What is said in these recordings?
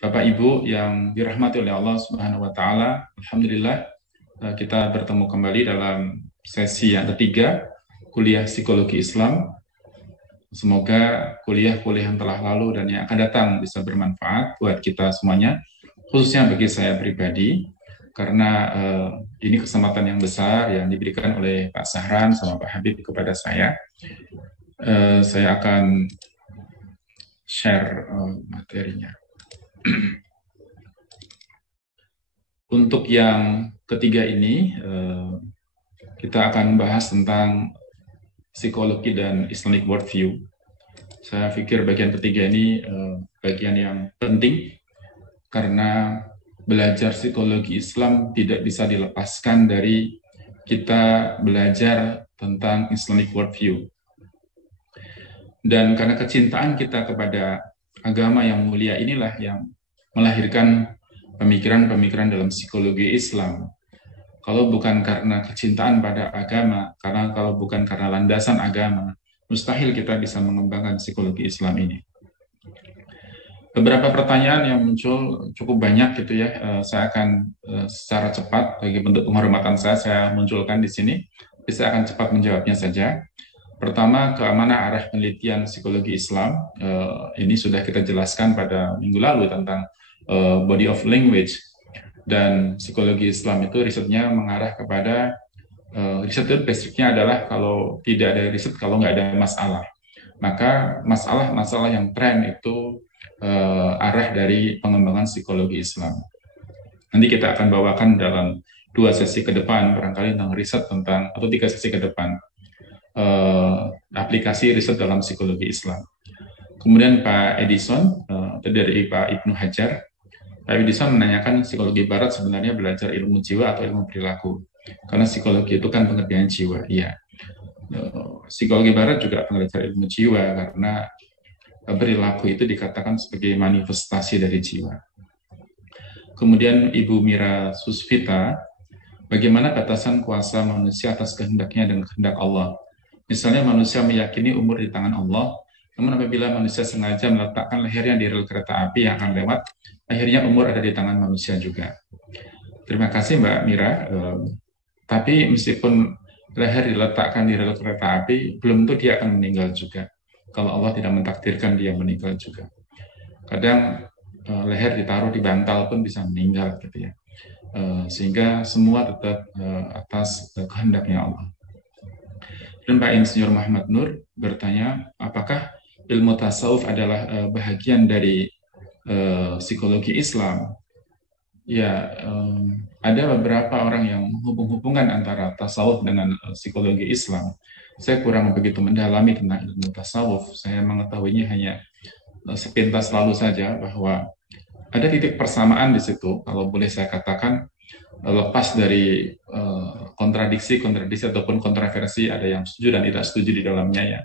Bapak Ibu yang dirahmati oleh Allah Subhanahu wa taala, alhamdulillah kita bertemu kembali dalam sesi yang ketiga kuliah psikologi Islam. Semoga kuliah-kuliah yang telah lalu dan yang akan datang bisa bermanfaat buat kita semuanya, khususnya bagi saya pribadi, karena ini kesempatan yang besar yang diberikan oleh Pak Sahran sama Pak Habib kepada saya. Saya akan share materinya. Untuk yang ketiga ini, kita akan bahas tentang psikologi dan Islamic worldview. Saya pikir bagian ketiga ini bagian yang penting, karena belajar psikologi Islam tidak bisa dilepaskan dari kita belajar tentang Islamic worldview. Dan karena kecintaan kita kepada agama yang mulia inilah yang melahirkan pemikiran-pemikiran dalam psikologi Islam. Kalau bukan karena kecintaan pada agama, kalau bukan karena landasan agama, mustahil kita bisa mengembangkan psikologi Islam ini. Beberapa pertanyaan yang muncul cukup banyak gitu ya. Saya akan secara cepat bagi bentuk penghormatan saya munculkan di sini. Saya akan cepat menjawabnya saja. Pertama, ke mana arah penelitian psikologi Islam? Ini sudah kita jelaskan pada minggu lalu tentang body of language. Dan psikologi Islam itu risetnya mengarah kepada riset itu basicnya adalah kalau tidak ada riset, kalau nggak ada masalah. Maka masalah-masalah yang tren itu arah dari pengembangan psikologi Islam. Nanti kita akan bawakan dalam 2 sesi ke depan, barangkali tentang riset tentang, atau 3 sesi ke depan, aplikasi riset dalam psikologi Islam. Kemudian Pak Edison, dari Pak Ibnu Hajar, Pak Edison menanyakan psikologi barat sebenarnya belajar ilmu jiwa atau ilmu perilaku. Karena psikologi itu kan pengertian jiwa. Iya. Psikologi barat juga belajar ilmu jiwa karena perilaku itu dikatakan sebagai manifestasi dari jiwa. Kemudian Ibu Mira Susvita, bagaimana batasan kuasa manusia atas kehendaknya dan kehendak Allah? Misalnya manusia meyakini umur di tangan Allah, namun apabila manusia sengaja meletakkan lehernya di rel kereta api yang akan lewat, akhirnya umur ada di tangan manusia juga. Terima kasih Mbak Mira. Tapi meskipun leher diletakkan di rel kereta api, belum tentu dia akan meninggal juga. Kalau Allah tidak mentakdirkan dia meninggal juga. Kadang leher ditaruh di bantal pun bisa meninggal gitu ya. Sehingga semua tetap atas kehendaknya Allah. Dan Pak Insinyur Muhammad Nur bertanya, apakah ilmu tasawuf adalah bahagian dari psikologi Islam? Ya, ada beberapa orang yang menghubung-hubungkan antara tasawuf dengan psikologi Islam. Saya kurang begitu mendalami tentang ilmu tasawuf. Saya mengetahuinya hanya sepintas lalu saja bahwa ada titik persamaan di situ, kalau boleh saya katakan, lepas dari kontradiksi ataupun kontroversi, ada yang setuju dan tidak setuju di dalamnya ya,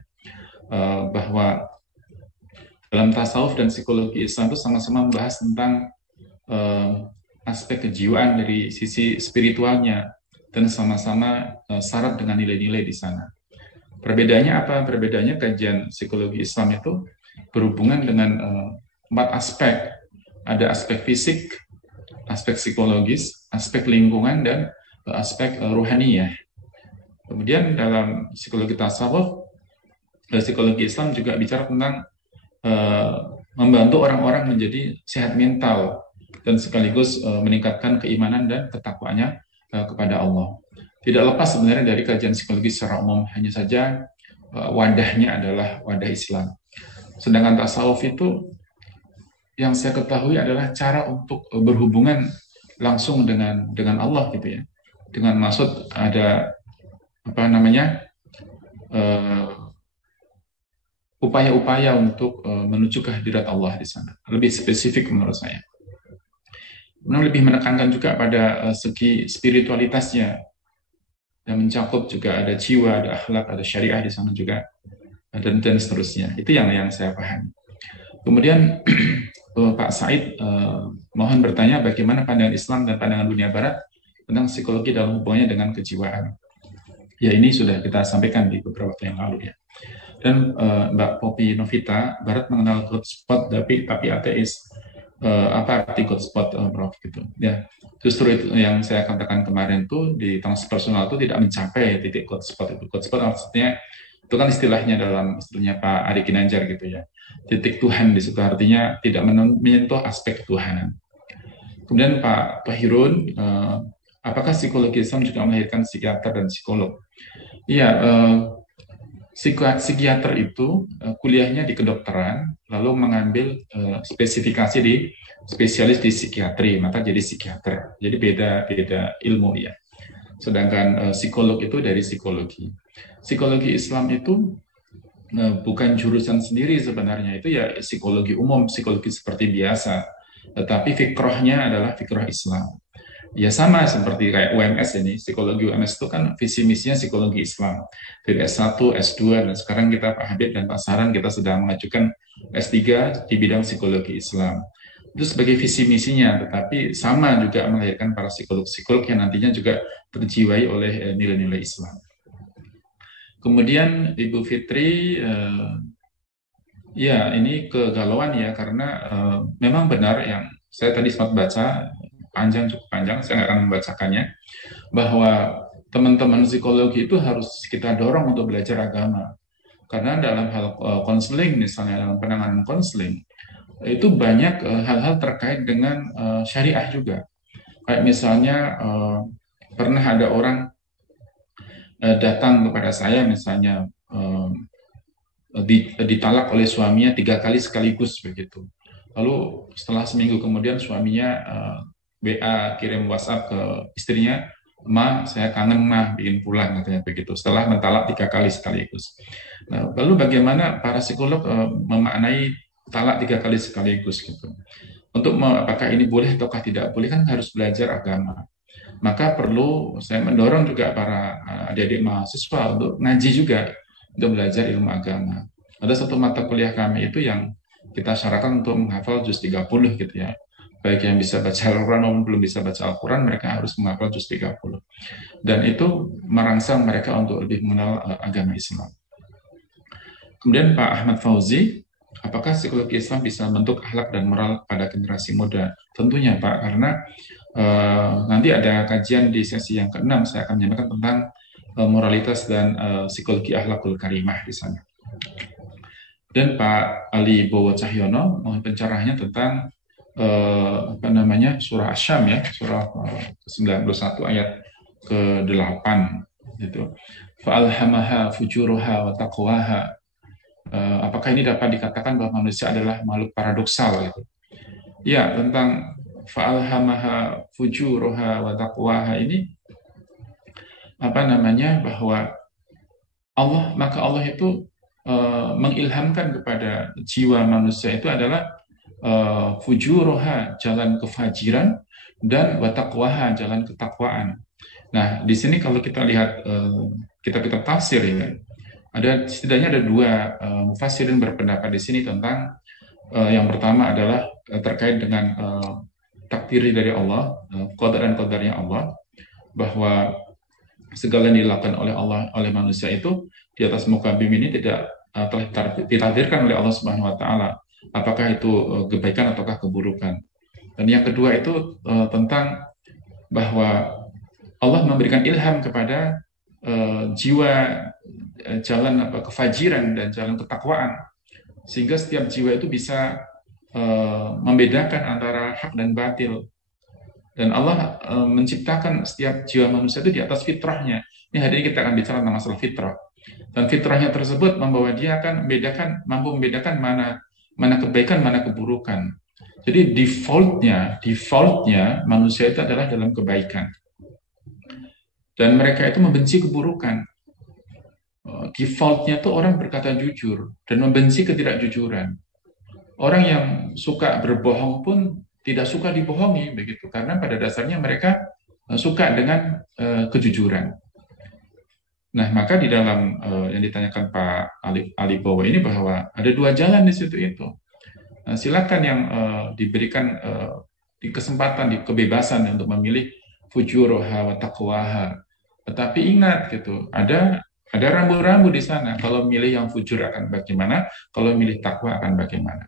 bahwa dalam tasawuf dan psikologi Islam itu sama-sama membahas tentang aspek kejiwaan dari sisi spiritualnya, dan sama-sama syarat dengan nilai-nilai di sana. Perbedaannya apa? Perbedaannya kajian psikologi Islam itu berhubungan dengan 4 aspek. Ada aspek fisik, aspek psikologis, aspek lingkungan, dan aspek ruhaniyah. Kemudian dalam psikologi tasawuf, psikologi Islam juga bicara tentang membantu orang-orang menjadi sehat mental dan sekaligus meningkatkan keimanan dan ketakwaannya kepada Allah. Tidak lepas sebenarnya dari kajian psikologi secara umum, hanya saja wadahnya adalah wadah Islam. Sedangkan tasawuf itu yang saya ketahui adalah cara untuk berhubungan langsung dengan Allah gitu ya. Dengan maksud ada upaya-upaya untuk menuju kehadirat Allah di sana. Lebih spesifik menurut saya. Kemudian lebih menekankan juga pada segi spiritualitasnya, dan mencakup juga ada jiwa, ada akhlak, ada syariah di sana juga, dan seterusnya. Itu yang saya pahami. Kemudian Pak Said mohon bertanya bagaimana pandangan Islam dan pandangan dunia Barat tentang psikologi dalam hubungannya dengan kejiwaan. Ya, ini sudah kita sampaikan di beberapa waktu yang lalu ya. Dan Mbak Poppy Novita, Barat mengenal God spot tapi ateis. apa arti good spot, Prof, gitu ya. Justru itu yang saya katakan kemarin tuh di transpersonal itu tidak mencapai titik good spot. Itu good spot maksudnya itu kan istilahnya dalam istilahnya Pak Ari Ginanjar gitu ya, titik Tuhan di situ, artinya tidak menyentuh aspek Tuhan. Kemudian Pak Hirun, apakah psikologi Islam juga melahirkan psikiater dan psikolog? Iya, psikiater itu kuliahnya di kedokteran, lalu mengambil spesifikasi di spesialis di psikiatri, maka jadi psikiater. Jadi beda ilmu ya. Sedangkan psikolog itu dari psikologi. Psikologi Islam itu bukan jurusan sendiri sebenarnya, itu ya psikologi umum, psikologi seperti biasa. Tetapi fikrohnya adalah fikroh Islam. Ya sama seperti kayak UMS ini, psikologi UMS itu kan visi misinya psikologi Islam. Dari S1, S2, dan sekarang kita Pak Habib dan Pak Saran kita sedang mengajukan S3 di bidang psikologi Islam. Itu sebagai visi misinya, tetapi sama juga melahirkan para psikolog-psikolog yang nantinya juga terjiwai oleh nilai-nilai Islam. Kemudian Ibu Fitri, ya ini kegalauan ya, karena memang benar yang saya tadi sempat baca, cukup panjang, saya nggak akan membacakannya, bahwa teman-teman psikologi itu harus kita dorong untuk belajar agama. Karena dalam hal konseling, misalnya dalam penanganan konseling, itu banyak hal-hal terkait dengan syariah juga. Kayak misalnya pernah ada orang datang kepada saya, misalnya ditalak oleh suaminya 3 kali sekaligus begitu. Lalu setelah seminggu kemudian suaminya WA kirim WhatsApp ke istrinya, "Ma, saya kangen mah, bikin pulang," katanya begitu. Setelah mentalak 3 kali sekaligus. Nah, lalu bagaimana para psikolog memaknai talak 3 kali sekaligus gitu? Untuk apakah ini boleh ataukah tidak boleh, kan harus belajar agama. Maka perlu saya mendorong juga para adik-adik mahasiswa untuk ngaji juga, untuk belajar ilmu agama. Ada satu mata kuliah kami itu yang kita syaratkan untuk menghafal juz 30 gitu ya. Baik yang bisa baca Al-Quran maupun belum bisa baca Al-Quran, mereka harus menghafal juz 30. Dan itu merangsang mereka untuk lebih mengenal agama Islam. Kemudian Pak Ahmad Fauzi, apakah psikologi Islam bisa membentuk akhlak dan moral pada generasi muda? Tentunya Pak, karena nanti ada kajian di sesi yang ke-6, saya akan menyampaikan tentang moralitas dan psikologi akhlakul karimah di sana. Dan Pak Ali Bowo Cahyono pencerahnya tentang surah Asyam ya, surah 91 ayat ke-8 gitu. Fa'alhamaha fujuruha wa taqwaha. Apakah ini dapat dikatakan bahwa manusia adalah makhluk paradoksal gitu? Ya, tentang fa'alhamaha fujuruha wa taqwaha ini bahwa Allah itu mengilhamkan kepada jiwa manusia itu adalah fujuruha, jalan kefajiran, dan wa taqwaha, jalan ketakwaan. Nah, di sini kalau kita lihat kitab-kitab tafsir ya, setidaknya ada 2 mufassirin berpendapat di sini tentang yang pertama adalah terkait dengan takdir dari Allah, qadar dan qadarnya Allah, bahwa segala yang dilakukan oleh Allah oleh manusia itu di atas muka bumi ini tidak telah ditakdirkan oleh Allah Subhanahu wa taala, apakah itu kebaikan ataukah keburukan. Dan yang kedua itu tentang bahwa Allah memberikan ilham kepada jiwa jalan kefajiran dan jalan ketakwaan, sehingga setiap jiwa itu bisa membedakan antara hak dan batil. Dan Allah menciptakan setiap jiwa manusia itu di atas fitrahnya. Ini hari ini kita akan bicara tentang masalah fitrah. Dan fitrahnya tersebut membawa dia akan mampu membedakan mana kebaikan, mana keburukan. Jadi defaultnya manusia itu adalah dalam kebaikan. Dan mereka itu membenci keburukan. Defaultnya itu orang berkata jujur dan membenci ketidakjujuran. Orang yang suka berbohong pun tidak suka dibohongi begitu, karena pada dasarnya mereka suka dengan kejujuran. Nah, maka di dalam yang ditanyakan Pak Ali Bowo ini bahwa ada 2 jalan di situ itu. Nah, silakan yang diberikan di kesempatan, di kebebasan untuk memilih fujuruha wa taqwaha. Tetapi ingat gitu, ada rambu-rambu di sana. Kalau milih yang fujur akan bagaimana, kalau milih takwa akan bagaimana.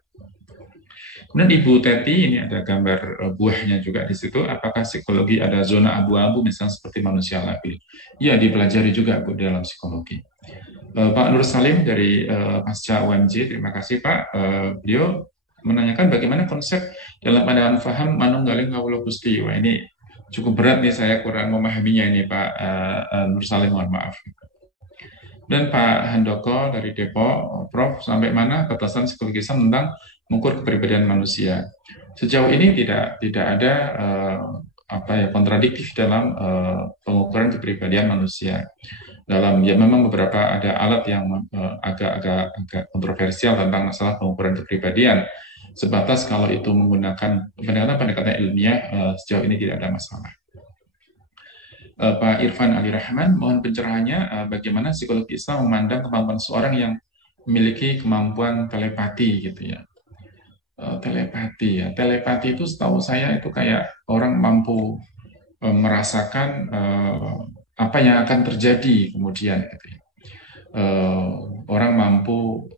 Kemudian Ibu Teti, ini ada gambar buahnya juga di situ. Apakah psikologi ada zona abu-abu, misalnya seperti manusia labil? Ya, dipelajari juga Bu dalam psikologi. Pak Nur Salim dari Pasca UMJ, terima kasih Pak. Beliau menanyakan bagaimana konsep dalam pandangan faham manunggaling kawula Gusti. Wah, ini cukup berat nih, saya kurang memahaminya ini Pak Nur Salim, mohon maaf. Dan Pak Handoko dari Depok, Prof, sampai mana batasan psikologi Islam tentang mengukur kepribadian manusia? Sejauh ini tidak ada kontradiktif dalam pengukuran kepribadian manusia. Dalam ya memang beberapa ada alat yang agak kontroversial tentang masalah pengukuran kepribadian. Sebatas kalau itu menggunakan pendekatan ilmiah, sejauh ini tidak ada masalah. Pak Irfan Ali Rahman, mohon pencerahannya bagaimana psikologi Islam memandang kemampuan seorang yang memiliki kemampuan telepati gitu ya. Telepati itu setahu saya itu kayak orang mampu merasakan apa yang akan terjadi kemudian gitu ya. Orang mampu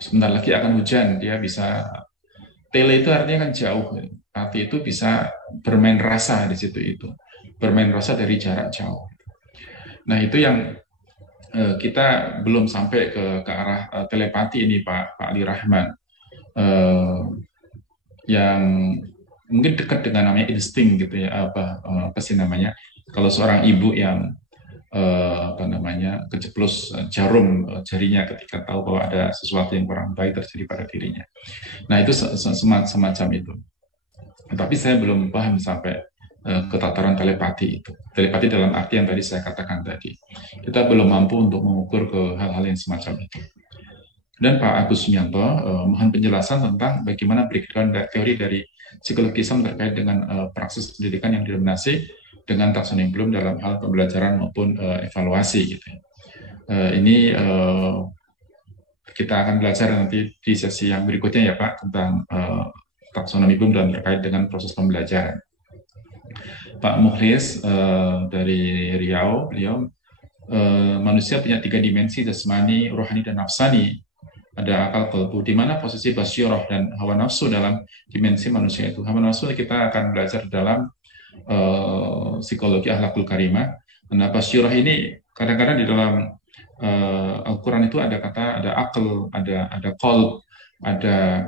sebentar lagi akan hujan, dia bisa tele itu artinya kan jauh, pati itu bisa bermain rasa di situ itu, bermain rasa dari jarak jauh. Nah itu yang kita belum sampai ke arah telepati ini Pak Ali Rahman, yang mungkin dekat dengan namanya insting gitu ya, apa sih namanya, kalau seorang ibu yang keceplos jarum jarinya ketika tahu bahwa ada sesuatu yang kurang baik terjadi pada dirinya. Nah itu semacam itu. Tapi saya belum paham sampai ke tataran telepati itu. Telepati dalam arti yang tadi saya katakan tadi. Kita belum mampu untuk mengukur ke hal-hal yang semacam itu. Dan Pak Agus Sumianto, mohon penjelasan tentang bagaimana breakdown teori dari psikologi Islam terkait dengan praksis pendidikan yang didominasi dengan taksonomi Bloom dalam hal pembelajaran maupun evaluasi gitu. Ini kita akan belajar nanti di sesi yang berikutnya ya Pak tentang taksonomi Bloom dan terkait dengan proses pembelajaran. Pak Mukhlis dari Riau, beliau manusia punya 3 dimensi, jasmani, rohani, dan nafsani. Ada akal qalbu, di mana posisi basyirah dan hawa nafsu dalam dimensi manusia itu. Hawa nafsu kita akan belajar dalam psikologi akhlakul karimah. Nah, basyirah ini kadang-kadang di dalam Al-Quran itu ada kata, ada akal, ada qalb, ada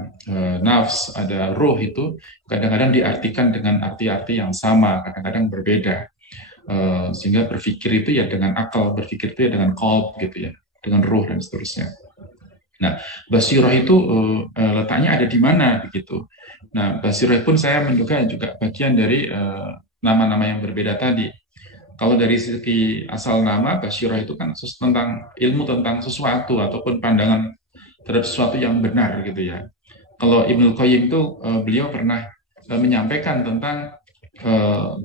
nafs, ada ruh, itu kadang-kadang diartikan dengan arti-arti yang sama, kadang-kadang berbeda. Sehingga berpikir itu ya dengan akal, berpikir itu ya dengan qalb gitu ya, dengan ruh dan seterusnya. Nah, basirah itu letaknya ada di mana begitu. Nah, basirah pun saya menduga juga bagian dari nama-nama yang berbeda tadi. Kalau dari segi asal nama, basirah itu kan tentang ilmu tentang sesuatu ataupun pandangan terhadap sesuatu yang benar gitu ya. Kalau Ibnu Qayyim itu beliau pernah menyampaikan tentang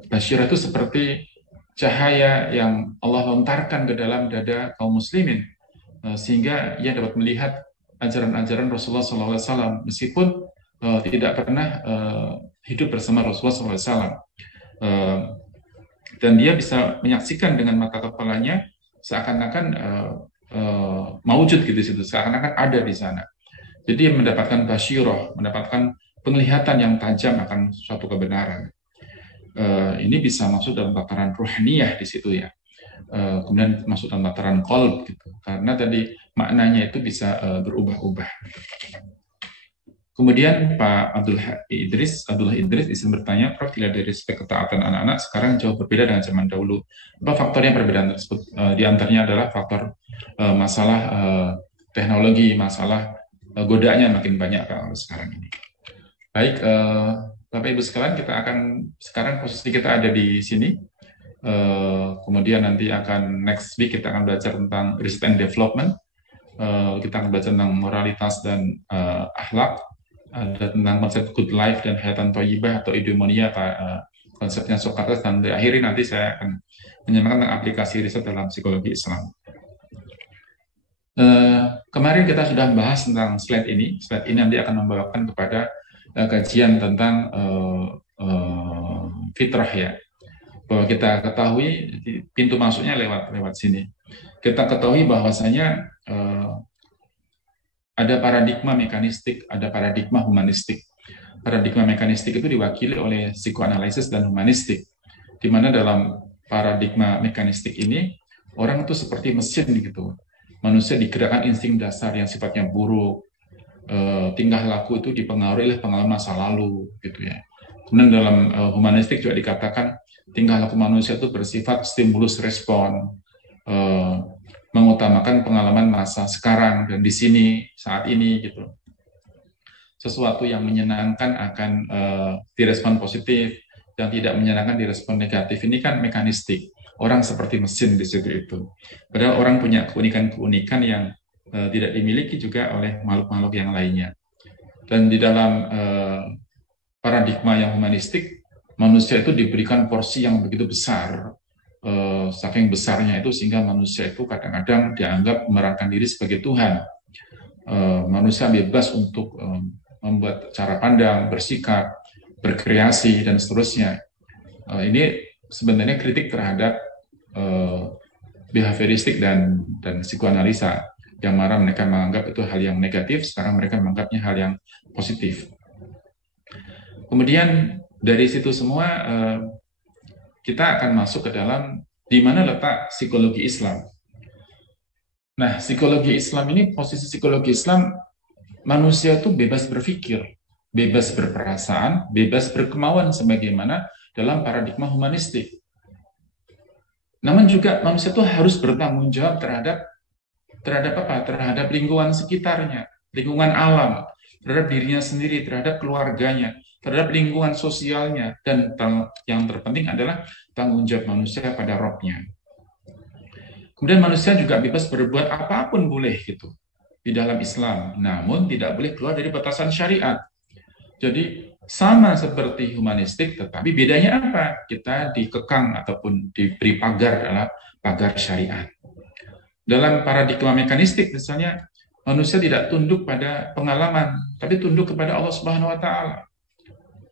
basirah itu seperti cahaya yang Allah lontarkan ke dalam dada kaum muslimin, sehingga ia dapat melihat ajaran-ajaran Rasulullah SAW meskipun tidak pernah hidup bersama Rasulullah SAW, dan dia bisa menyaksikan dengan mata kepalanya seakan-akan maujud gitu di situ, seakan-akan ada di sana. Jadi dia mendapatkan basyirah, mendapatkan penglihatan yang tajam akan suatu kebenaran. Ini bisa masuk dalam tataran ruhaniyah di situ ya. Kemudian masuk dalam tataran qalb gitu. Karena tadi maknanya itu bisa berubah-ubah. Kemudian Pak Abdullah Idris izin bertanya, Prof, tidak dari aspek ketaatan anak-anak sekarang jauh berbeda dengan zaman dahulu. Apa faktornya perbedaan tersebut? Di antaranya adalah faktor masalah teknologi, masalah godaannya makin banyak kalau sekarang ini. Baik, Bapak Ibu sekalian, kita akan sekarang posisi kita ada di sini. Kemudian nanti akan next week kita akan belajar tentang riset and development. Kita akan belajar tentang moralitas dan akhlak. Ada tentang konsep good life dan hayatan thayyibah atau eudaimonia, konsepnya Socrates, dan akhirnya nanti saya akan menyampaikan tentang aplikasi riset dalam psikologi Islam. Kemarin kita sudah membahas tentang slide ini. Slide ini nanti akan membawakan kepada kajian tentang fitrah ya. Bahwa kita ketahui pintu masuknya lewat sini. Kita ketahui bahwasanya Ada paradigma mekanistik, ada paradigma humanistik. Paradigma mekanistik itu diwakili oleh psikoanalisis dan humanistik, di mana dalam paradigma mekanistik ini orang itu seperti mesin gitu. Manusia digerakkan insting dasar yang sifatnya buruk, tingkah laku itu dipengaruhi oleh pengalaman masa lalu gitu ya. Kemudian dalam humanistik juga dikatakan tingkah laku manusia itu bersifat stimulus respon, mengutamakan pengalaman masa sekarang dan di sini saat ini gitu. Sesuatu yang menyenangkan akan direspon positif, yang tidak menyenangkan direspon negatif. Ini kan mekanistik. Orang seperti mesin di situ itu. Padahal orang punya keunikan-keunikan yang tidak dimiliki juga oleh makhluk-makhluk yang lainnya. Dan di dalam paradigma yang humanistik, manusia itu diberikan porsi yang begitu besar, saking besarnya itu sehingga manusia itu kadang-kadang dianggap memerankan diri sebagai Tuhan. Manusia bebas untuk membuat cara pandang, bersikap, berkreasi, dan seterusnya. Ini sebenarnya kritik terhadap behavioristik dan psikoanalisa, yang mana mereka menganggap itu hal yang negatif, sekarang mereka menganggapnya hal yang positif. Kemudian dari situ semua kita akan masuk ke dalam di mana letak psikologi Islam. Nah, psikologi Islam ini, posisi psikologi Islam, manusia itu bebas berpikir, bebas berperasaan, bebas berkemauan sebagaimana dalam paradigma humanistik. Namun juga manusia itu harus bertanggung jawab terhadap apa? Terhadap lingkungan sekitarnya, lingkungan alam, terhadap dirinya sendiri, terhadap keluarganya, terhadap lingkungan sosialnya, dan yang terpenting adalah tanggung jawab manusia pada Rabb-nya. Kemudian manusia juga bebas berbuat apapun boleh gitu di dalam Islam, namun tidak boleh keluar dari batasan syariat. Jadi sama seperti humanistik, tetapi bedanya apa? Kita dikekang ataupun diberi pagar adalah pagar syariat. Dalam paradigma mekanistik misalnya, manusia tidak tunduk pada pengalaman, tapi tunduk kepada Allah Subhanahu wa taala.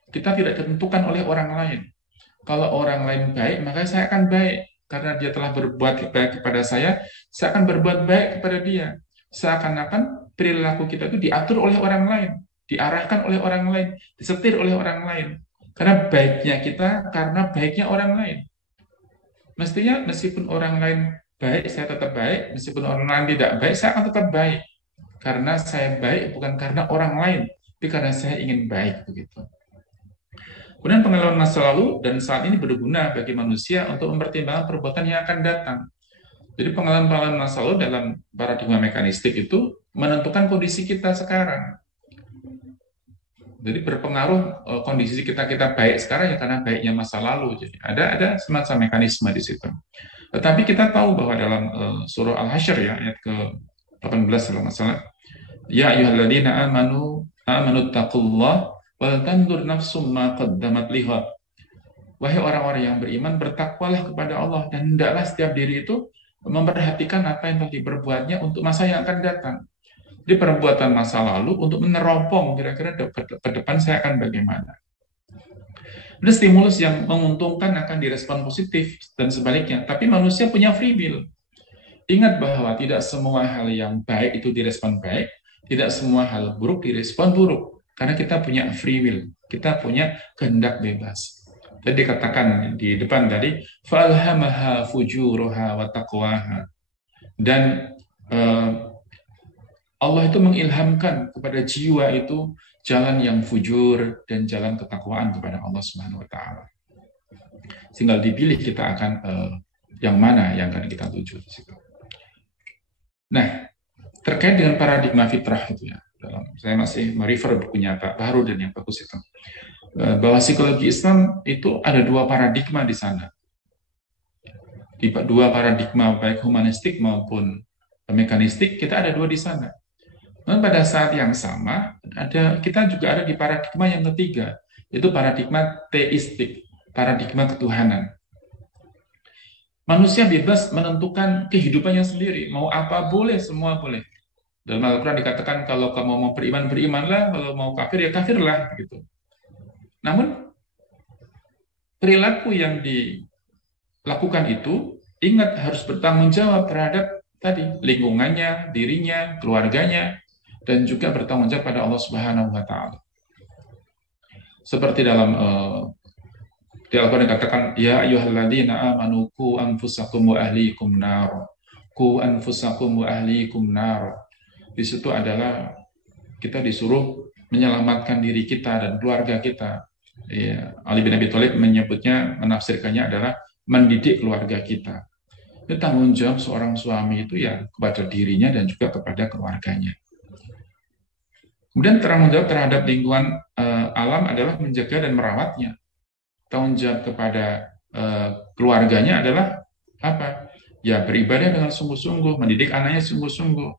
Kita tidak ditentukan oleh orang lain. Kalau orang lain baik, maka saya akan baik. Karena dia telah berbuat baik kepada saya akan berbuat baik kepada dia. Seakan-akan perilaku kita itu diatur oleh orang lain, diarahkan oleh orang lain, disetir oleh orang lain. Karena baiknya kita, karena baiknya orang lain. Mestinya meskipun orang lain baik, saya tetap baik. Meskipun orang lain tidak baik, saya akan tetap baik. Karena saya baik bukan karena orang lain, tapi karena saya ingin baik begitu. Kemudian pengalaman masa lalu dan saat ini berguna bagi manusia untuk mempertimbangkan perbuatan yang akan datang. Jadi pengalaman masa lalu dalam paradigma mekanistik itu menentukan kondisi kita sekarang. Jadi berpengaruh kondisi kita baik sekarang ya karena baiknya masa lalu. Jadi ada semacam mekanisme di situ. Tetapi kita tahu bahwa dalam surah Al-Hasyr ya ayat ke-18 kalau nggak salah, ya ayyuhalladzina amanu taqullaha wal tandur nafsum ma qaddamat lihat. Wahai orang-orang yang beriman, bertakwalah kepada Allah dan hendaklah setiap diri itu memperhatikan apa yang telah diperbuatnya untuk masa yang akan datang. Jadi perbuatan masa lalu untuk meneropong kira-kira ke depan saya akan bagaimana. Ada stimulus yang menguntungkan akan direspon positif dan sebaliknya. Tapi manusia punya free will. Ingat bahwa tidak semua hal yang baik itu direspon baik, tidak semua hal buruk direspon buruk. Karena kita punya free will, kita punya kehendak bebas. Jadi dikatakan di depan tadi, فَأَلْهَمَهَا فُجُورُهَا وَتَقْوَاهَا. Dan Allah itu mengilhamkan kepada jiwa itu jalan yang fujur dan jalan ketakwaan kepada Allah Subhanahu wa taala. Tinggal dipilih kita akan yang mana yang akan kita tuju di situ. Nah, terkait dengan paradigma fitrah itu ya. Saya masih merefer bukunya Pak Baru dan yang bagus itu. Bahwa psikologi Islam itu ada dua paradigma di sana. Di dua paradigma baik humanistik maupun mekanistik kita ada dua di sana. Dan pada saat yang sama kita juga ada di paradigma yang ketiga, yaitu paradigma teistik, paradigma ketuhanan. Manusia bebas menentukan kehidupannya sendiri, mau apa boleh, semua boleh. Dalam Al-Quran dikatakan kalau kamu mau beriman, berimanlah, kalau mau kafir, ya kafirlah. Gitu. Namun, perilaku yang dilakukan itu, ingat harus bertanggung jawab terhadap tadi lingkungannya, dirinya, keluarganya. dan juga bertanggung jawab pada Allah Subhanahu wa taala. Seperti dalam di Al-Qur'an dikatakan ya ayyuhalladzina amanu qu anfusakum wa ahlikum nar. Qu anfusakum wa ahlikum nar. Di situ adalah kita disuruh menyelamatkan diri kita dan keluarga kita. Ya, Ali bin Abi Thalib menyebutnya, menafsirkannya adalah mendidik keluarga kita. Itu tanggung jawab seorang suami itu ya kepada dirinya dan juga kepada keluarganya. Kemudian tanggung jawab terhadap lingkungan alam adalah menjaga dan merawatnya. Tanggung jawab kepada keluarganya adalah apa? Ya beribadah dengan sungguh-sungguh, mendidik anaknya sungguh-sungguh,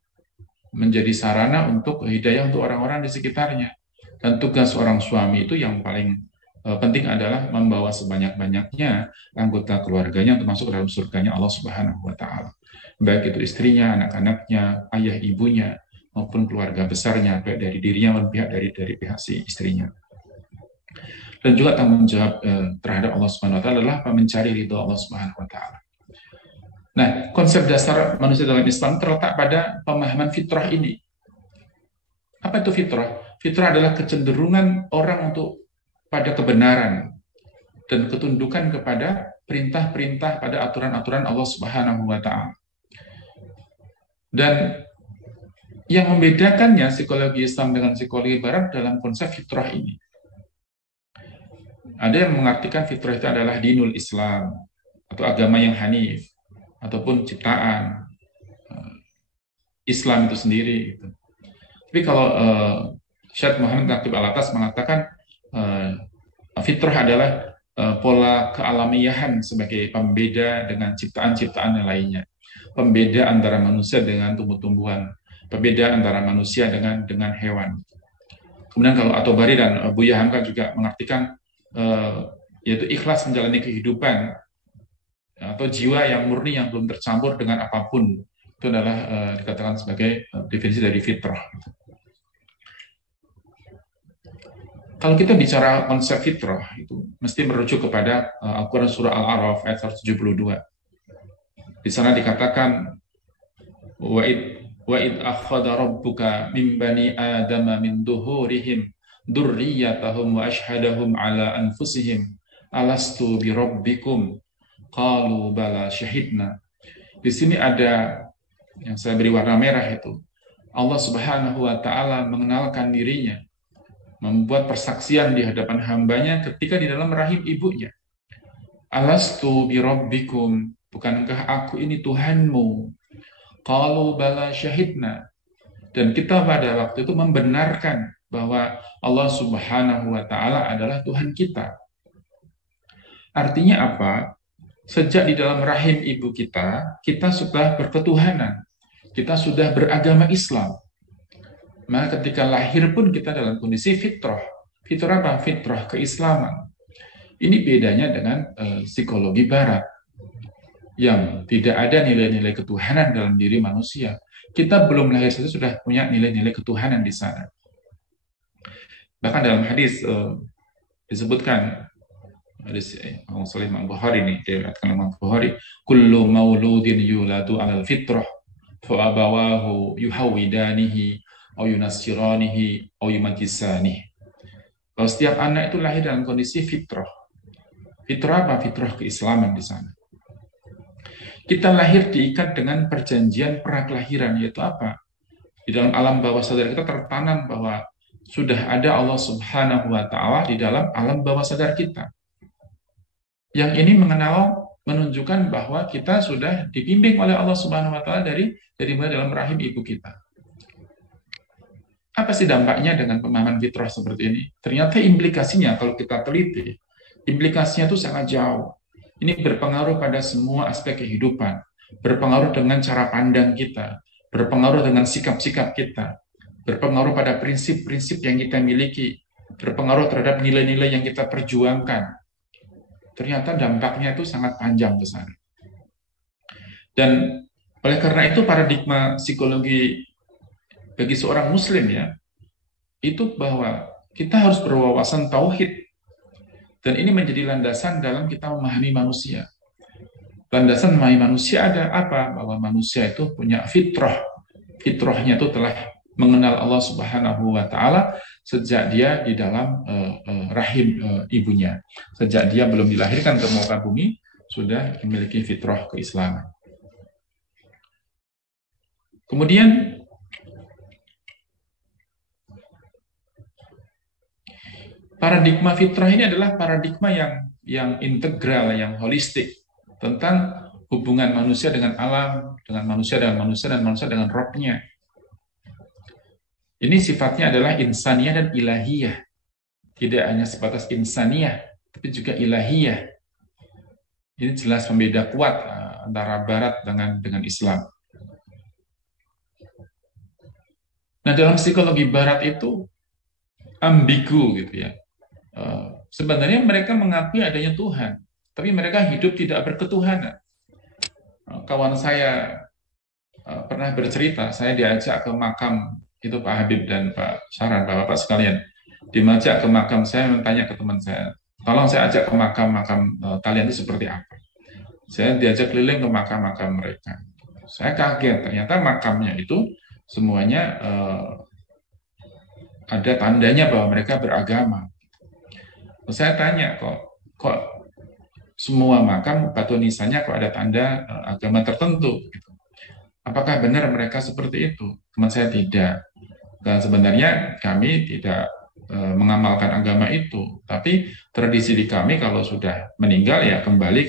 menjadi sarana untuk hidayah untuk orang-orang di sekitarnya. Dan tugas seorang suami itu yang paling penting adalah membawa sebanyak-banyaknya anggota keluarganya untuk masuk dalam surganya Allah Subhanahu wa taala. Baik itu istrinya, anak-anaknya, ayah ibunya, maupun keluarga besarnya, baik dari dirinya maupun dari pihak si istrinya. Dan juga tanggung jawab terhadap Allah Subhanahu wa taala adalah mencari ridho Allah Subhanahu wa taala. Nah, konsep dasar manusia dalam Islam terletak pada pemahaman fitrah ini. Apa itu fitrah? Fitrah adalah kecenderungan orang untuk pada kebenaran dan ketundukan kepada perintah-perintah pada aturan-aturan Allah Subhanahu wa taala. Dan yang membedakannya psikologi Islam dengan psikologi Barat dalam konsep fitrah ini. Ada yang mengartikan fitrah itu adalah dinul Islam atau agama yang hanif ataupun ciptaan Islam itu sendiri. Gitu. Tapi kalau Syekh Muhammad Naqib Al-Atas mengatakan fitrah adalah pola kealamiahan sebagai pembeda dengan ciptaan-ciptaan yang lainnya, pembeda antara manusia dengan tumbuh-tumbuhan, pembeda antara manusia dengan hewan. Kemudian kalau At-Tabari dan Buya Hamka juga mengartikan yaitu ikhlas menjalani kehidupan atau jiwa yang murni yang belum tercampur dengan apapun, itu adalah dikatakan sebagai definisi dari fitrah. Kalau kita bicara konsep fitrah itu mesti merujuk kepada Al-Quran surah Al-A'raf ayat 172. Di sana dikatakan wa id akhadha rabbuka min bani adama min duhurihim dzurriyyatahum wa ashhadahum ala anfusihim alastu bi rabbikum qalu bala syahidna. Di sini ada yang saya beri warna merah itu. Allah Subhanahu wa taala mengenalkan dirinya, membuat persaksian di hadapan hambanya ketika di dalam rahim ibunya. Alastu bi rabbikum, bukankah aku ini Tuhanmu? Qalu bala syahidna. Dan kita pada waktu itu membenarkan bahwa Allah Subhanahu wa taala adalah Tuhan kita. Artinya apa? Sejak di dalam rahim ibu kita, kita sudah berketuhanan. Kita sudah beragama Islam. Maka ketika lahir pun kita dalam kondisi fitrah. Fitrah apa? Fitrah keislaman. Ini bedanya dengan psikologi Barat yang tidak ada nilai-nilai ketuhanan dalam diri manusia. Kita belum lahir saja sudah punya nilai-nilai ketuhanan di sana. Bahkan dalam hadis disebutkan hadis Imam Bukhari ini, diriwayatkan Imam Bukhari, kullu mauludin yuladu 'alal fitrah fa abawahu yuhawidanihi aw yunassiranihi aw yumajjisanihi. Bahwa setiap anak itu lahir dalam kondisi fitrah. Fitrah apa? Fitrah keislaman di sana. Kita lahir diikat dengan perjanjian prakelahiran, yaitu apa? Di dalam alam bawah sadar kita tertanam bahwa sudah ada Allah Subhanahu wa taala di dalam alam bawah sadar kita. Yang ini menunjukkan bahwa kita sudah dibimbing oleh Allah Subhanahu wa taala dari mulai dalam rahim ibu kita. Apa sih dampaknya dengan pemahaman fitrah seperti ini? Ternyata implikasinya kalau kita teliti, implikasinya itu sangat jauh. Ini berpengaruh pada semua aspek kehidupan, berpengaruh dengan cara pandang kita, berpengaruh dengan sikap-sikap kita, berpengaruh pada prinsip-prinsip yang kita miliki, berpengaruh terhadap nilai-nilai yang kita perjuangkan. Ternyata dampaknya itu sangat panjang besar. Dan oleh karena itu paradigma psikologi bagi seorang muslim ya, itu bahwa kita harus berwawasan tauhid. Dan ini menjadi landasan dalam kita memahami manusia. Landasan memahami manusia ada apa? Bahwa manusia itu punya fitrah. Fitrahnya itu telah mengenal Allah Subhanahu wa taala sejak dia di dalam rahim ibunya. Sejak dia belum dilahirkan ke muka bumi sudah memiliki fitrah keislaman. Kemudian paradigma fitrah ini adalah paradigma yang integral, yang holistik tentang hubungan manusia dengan alam, dengan manusia dengan manusia, dan manusia dengan rohnya. Ini sifatnya adalah insaniyah dan ilahiyah. Tidak hanya sebatas insaniyah, tapi juga ilahiyah. Ini jelas pembeda kuat antara Barat dengan Islam. Nah, dalam psikologi Barat itu ambigu gitu ya. Sebenarnya mereka mengakui adanya Tuhan, tapi mereka hidup tidak berketuhanan. Kawan saya pernah bercerita, saya diajak ke makam itu Pak Habib dan Pak Saran, Bapak-bapak sekalian. Diajak ke makam, saya bertanya ke teman saya, tolong saya ajak ke makam-makam kalian itu seperti apa. Saya diajak keliling ke makam-makam mereka. Saya kaget, ternyata makamnya itu semuanya ada tandanya bahwa mereka beragama. Saya tanya, kok semua makam batu nisannya kok ada tanda agama tertentu? Gitu. Apakah benar mereka seperti itu? Teman saya tidak. Dan sebenarnya kami tidak mengamalkan agama itu, tapi tradisi di kami kalau sudah meninggal ya kembali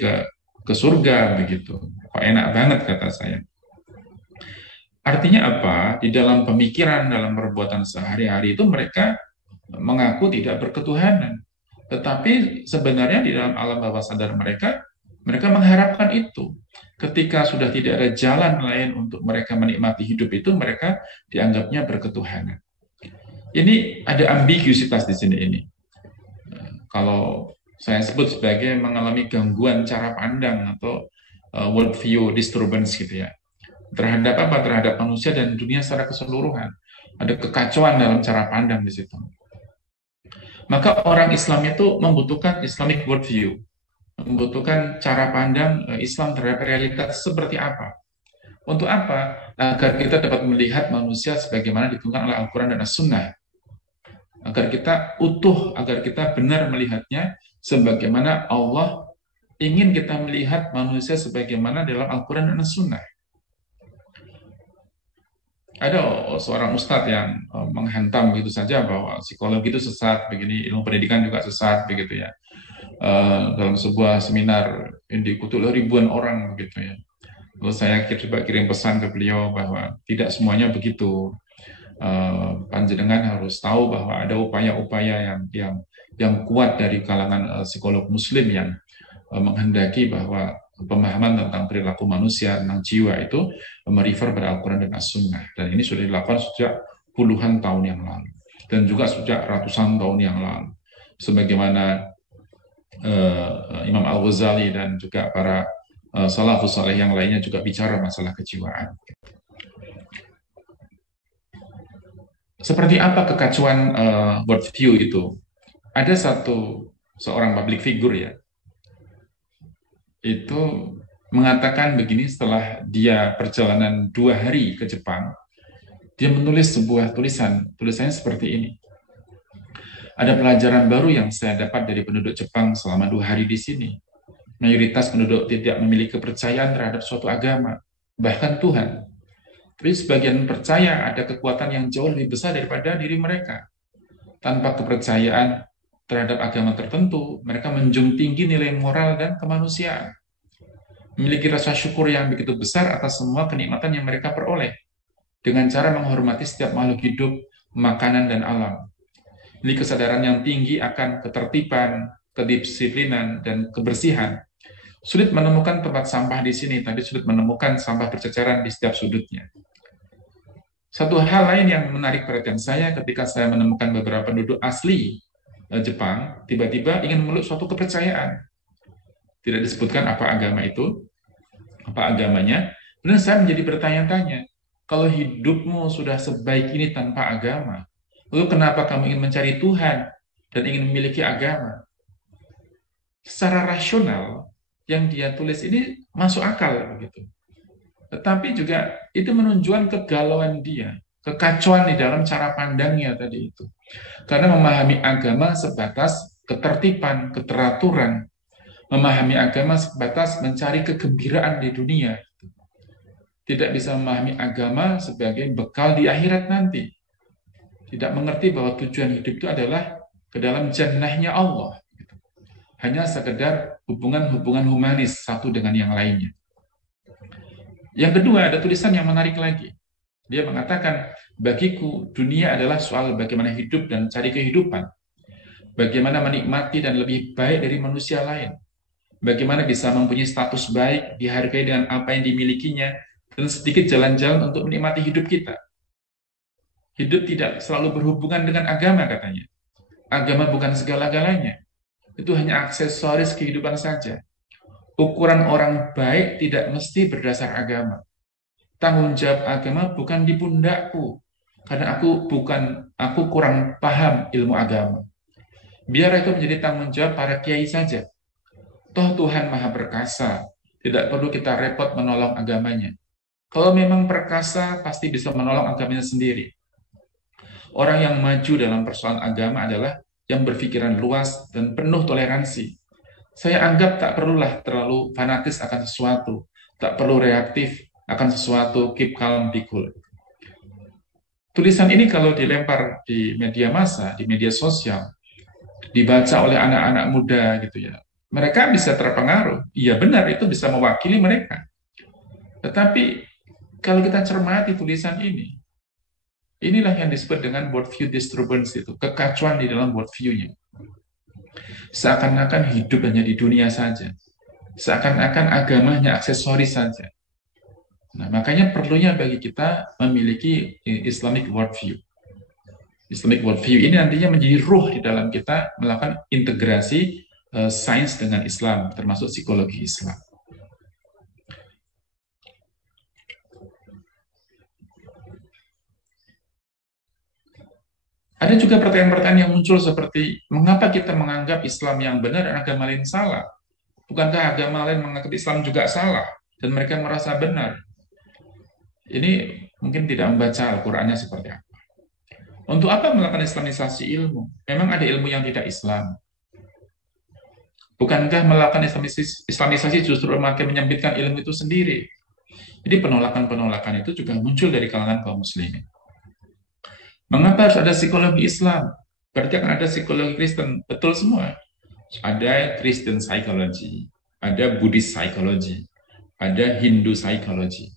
ke surga begitu. Kok enak banget kata saya. Artinya apa? Di dalam pemikiran, dalam perbuatan sehari-hari itu mereka mengaku tidak berketuhanan. Tetapi sebenarnya di dalam alam bawah sadar mereka mengharapkan itu. Ketika sudah tidak ada jalan lain untuk mereka menikmati hidup itu, mereka dianggapnya berketuhanan. Ini ada ambiguitas di sini ini. Kalau saya sebut sebagai mengalami gangguan cara pandang atau world view disturbance gitu ya. Terhadap apa? Terhadap manusia dan dunia secara keseluruhan. Ada kekacauan dalam cara pandang di situ. Maka orang Islam itu membutuhkan Islamic worldview, membutuhkan cara pandang Islam terhadap realitas seperti apa. Untuk apa? Agar kita dapat melihat manusia sebagaimana ditentukan oleh Al-Quran dan As-Sunnah. Agar kita utuh, agar kita benar melihatnya sebagaimana Allah ingin kita melihat manusia sebagaimana dalam Al-Quran dan As-Sunnah. Ada seorang ustadz yang menghantam begitu saja bahwa psikologi itu sesat, begini, ilmu pendidikan juga sesat, begitu ya. Dalam sebuah seminar yang diikuti oleh ribuan orang, begitu ya. Lalu saya coba kirim pesan ke beliau bahwa tidak semuanya begitu. Panjenengan harus tahu bahwa ada upaya-upaya yang kuat dari kalangan psikolog Muslim yang menghendaki bahwa pemahaman tentang perilaku manusia, tentang jiwa itu merefer pada Al-Quran dan As-Sunnah. Dan ini sudah dilakukan sejak puluhan tahun yang lalu. Dan juga sejak ratusan tahun yang lalu. Sebagaimana Imam Al-Ghazali dan juga para salafus saleh yang lainnya juga bicara masalah kejiwaan. Seperti apa kekacauan worldview itu? Ada seorang public figure ya, itu mengatakan begini setelah dia perjalanan 2 hari ke Jepang, dia menulis sebuah tulisannya seperti ini. Ada pelajaran baru yang saya dapat dari penduduk Jepang selama 2 hari di sini. Mayoritas penduduk tidak memiliki kepercayaan terhadap suatu agama, bahkan Tuhan. Tapi sebagian percaya ada kekuatan yang jauh lebih besar daripada diri mereka. Tanpa kepercayaan terhadap agama tertentu, mereka menjunjung tinggi nilai moral dan kemanusiaan. Memiliki rasa syukur yang begitu besar atas semua kenikmatan yang mereka peroleh, dengan cara menghormati setiap makhluk hidup, makanan, dan alam. Memiliki kesadaran yang tinggi akan ketertiban, kedisiplinan, dan kebersihan. Sulit menemukan tempat sampah di sini, tapi sulit menemukan sampah berceceran di setiap sudutnya. Satu hal lain yang menarik perhatian saya ketika saya menemukan beberapa penduduk asli Jepang, tiba-tiba ingin memeluk suatu kepercayaan. Tidak disebutkan apa agama itu, apa agamanya. Dan saya menjadi bertanya-tanya, kalau hidupmu sudah sebaik ini tanpa agama, lalu kenapa kamu ingin mencari Tuhan dan ingin memiliki agama? Secara rasional, yang dia tulis ini masuk akal begitu. Tetapi juga itu menunjukkan kegalauan dia. kekacauan di dalam cara pandangnya tadi itu. Karena memahami agama sebatas ketertiban, keteraturan, memahami agama sebatas mencari kegembiraan di dunia. Tidak bisa memahami agama sebagai bekal di akhirat nanti. Tidak mengerti bahwa tujuan hidup itu adalah ke dalam jannahnya Allah. Hanya sekedar hubungan-hubungan humanis satu dengan yang lainnya. Yang kedua, ada tulisan yang menarik lagi. Dia mengatakan, bagiku dunia adalah soal bagaimana hidup dan cari kehidupan. Bagaimana menikmati dan lebih baik dari manusia lain. Bagaimana bisa mempunyai status baik, dihargai dengan apa yang dimilikinya, dan sedikit jalan-jalan untuk menikmati hidup kita. Hidup tidak selalu berhubungan dengan agama, katanya. Agama bukan segala-galanya. Itu hanya aksesoris kehidupan saja. Ukuran orang baik tidak mesti berdasar agama. Tanggung jawab agama bukan di pundakku, karena aku kurang paham ilmu agama. Biar itu menjadi tanggung jawab para kiai saja. Toh Tuhan Maha Perkasa, tidak perlu kita repot menolong agamanya. Kalau memang perkasa, pasti bisa menolong agamanya sendiri. Orang yang maju dalam persoalan agama adalah yang berpikiran luas dan penuh toleransi. Saya anggap tak perlulah terlalu fanatis akan sesuatu, tak perlu reaktif akan sesuatu, keep calm, be cool. Tulisan ini kalau dilempar di media massa, di media sosial, dibaca oleh anak-anak muda gitu ya, mereka bisa terpengaruh. Iya benar, itu bisa mewakili mereka. Tetapi kalau kita cermati tulisan ini, inilah yang disebut dengan worldview disturbance itu, kekacauan di dalam worldview-nya. Seakan-akan hidup hanya di dunia saja. Seakan-akan agamanya aksesoris saja. Nah, makanya perlunya bagi kita memiliki Islamic worldview. Islamic worldview ini nantinya menjadi ruh di dalam kita melakukan integrasi sains dengan Islam, termasuk psikologi Islam. Ada juga pertanyaan-pertanyaan yang muncul seperti, mengapa kita menganggap Islam yang benar dan agama lain salah? Bukankah agama lain menganggap Islam juga salah? Dan mereka merasa benar. Ini mungkin tidak membaca Al-Qur'annya seperti apa. Untuk apa melakukan islamisasi ilmu? Memang ada ilmu yang tidak Islam. Bukankah melakukan islamisasi justru makin menyempitkan ilmu itu sendiri? Jadi penolakan-penolakan itu juga muncul dari kalangan kaum muslimin. Mengapa harus ada psikologi Islam? Berarti akan ada psikologi Kristen. Betul semua. Ada Christian psychology, ada Buddhist psychology, ada Hindu psychology,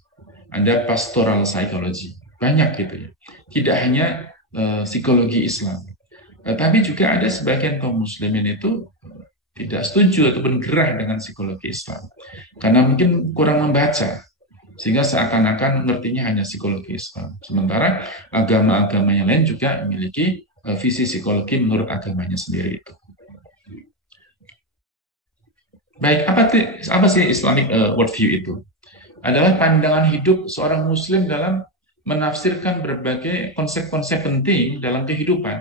ada pastoral psychology. Banyak gitu ya. Tidak hanya psikologi Islam. Tapi juga ada sebagian kaum muslimin itu tidak setuju ataupun gerah dengan psikologi Islam. Karena mungkin kurang membaca. Sehingga seakan-akan ngertinya hanya psikologi Islam. Sementara agama-agama yang lain juga memiliki visi psikologi menurut agamanya sendiri itu. Baik, apa sih Islamic worldview itu? Adalah pandangan hidup seorang muslim dalam menafsirkan berbagai konsep-konsep penting dalam kehidupan.